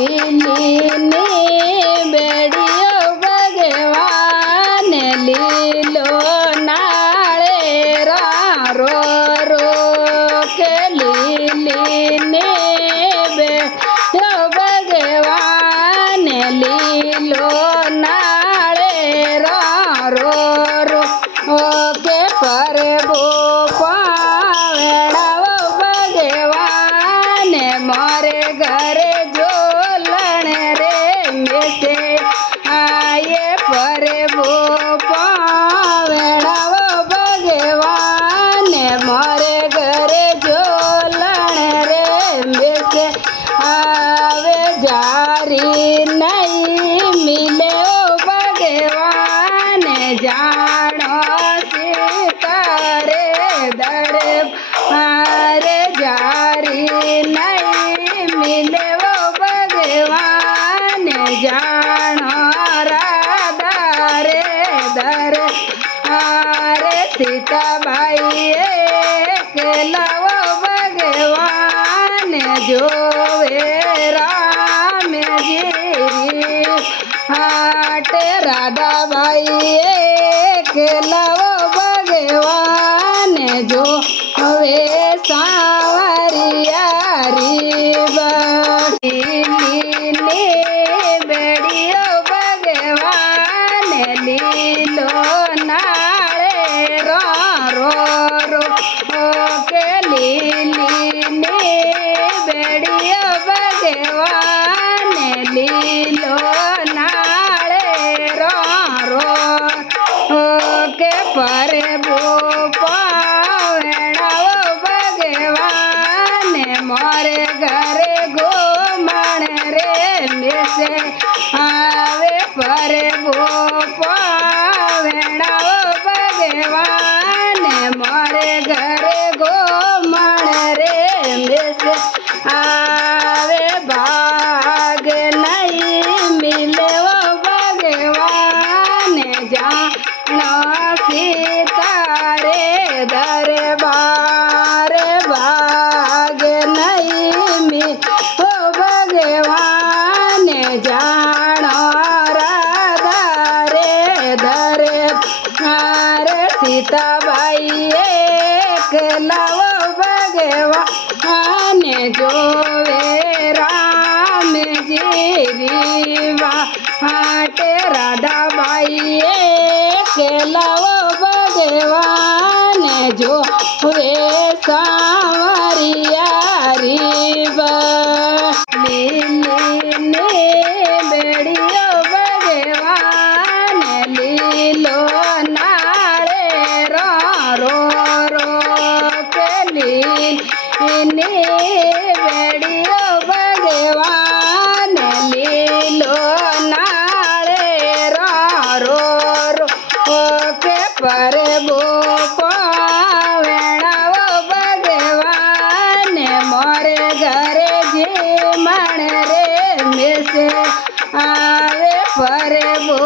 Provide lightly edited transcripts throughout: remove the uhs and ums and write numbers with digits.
લીલીને બેડીઓ ભગવાન લીલો નાળે ro ro કે લીલીને બેડીઓ ભગવાન લીલો નાળે રો રો કે પરબો પાવડાવો ભગવાન મારે ઘરે જોલણ રે મેસે આયે પરબો પાવડાવો ભગવાન મારે ઘરે જોલણ રે મેસે આવે જારી નહીં મિલે ભગવાન જાણો સીતારે દરે મારે જારી નહીં મિલે ભગવાન જાણો રાધા રે દરે આરે સીતાબાઈએ કેલાવો ભગવાન જોવે રામજી હાટે રાધાબાઈએ કેલાવો ભગવાન જો હવે સાવરિયા લીલીને બેડીઓ ભગવાન લીલો નાળે રો રો કે લીલીને બેડીઓ ભગવાન લીલો નાળે રો કે પરબો પાવડાવો ભગવાન મારે ઘરે ગોમણ રે મેસે આવે પરબો પાવડાવો ભગવાન મારે ઘરે ગોમણ રે મેસે આવે ભાગ નહીં મિલે ભગવાન જાણો સીતારે દરબાર ભાગ નહીં મિલે ભગવાન જાણો રાધા રે દરે મારે સીતાબાઈએ કેલાવો ભગવાન જોવે રામજી રીવા હાટે રાધાબાઈએ કેલાવો ભગવાન જોવે સાવરિયા રીવા લીલીને બેડીઓ ભગવાન લીલો નાળે રો કે લીલીને બેડીઓ ભગવાન લીલો નાળે રો કે પરબો પાવડાવો ભગવાન મારે ઘરે જે મણ રે મેસે આવે પરબો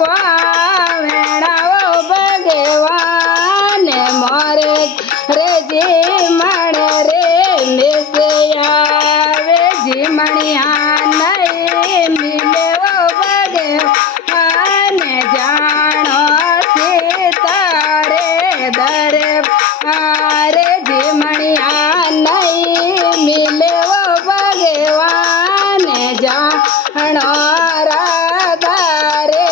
પાવડાવો ભગવાન મારે ઘરે જે મણ રે મેસે આવે જીમણિયા નહીં મિલે ભગવાન જાણો સીતારે દરે મારે જીમણિયા નહીં મિલે ભગવાન જાણો રાધા રે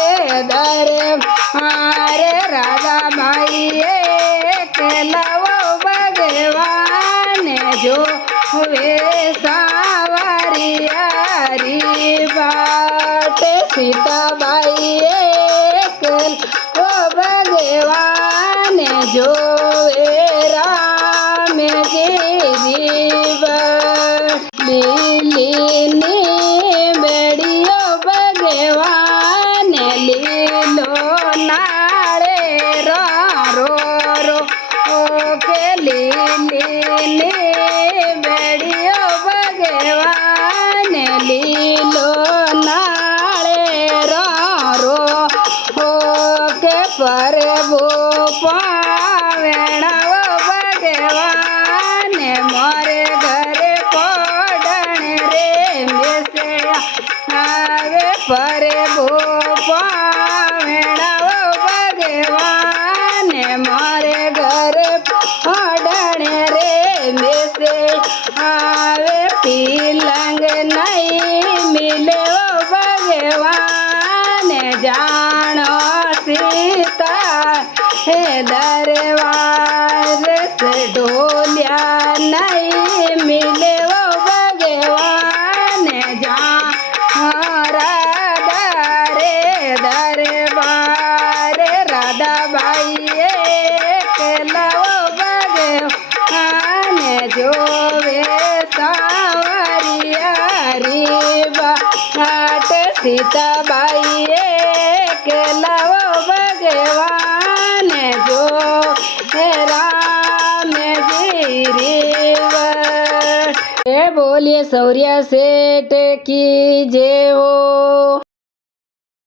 દરે મારે રાધાબાઈએ કેલાવો ભગવાન જો હવે સાવરિયા રીવાટે સીતાબાઈએ કેલાવો ભગવાન જોવે રામજી રીવા લીલીને બેડીઓ ભગવાન લીલો નાળે રો કે લીલીને બેડીઓ ભગવાન લીલો નાળે રો કે પરબો પાવડાવો ભગવાન મારે ઘરે કોડણ परे भोपावेणाओ भगवान मारे घर अडणे रे मेसे आवे पीलंग नहीं मिले ओ भगवान जानो सीता हे दरबार से ढोलिया नहीं मिले ओ भगवान जा राधा दरबार राधा बाई केलाओ भगवान जो वे सावरिया री बाट सीता बाई केलाओ भगवान जो राम जी री बाट। बोलिए सौर्या सेठ की जय हो।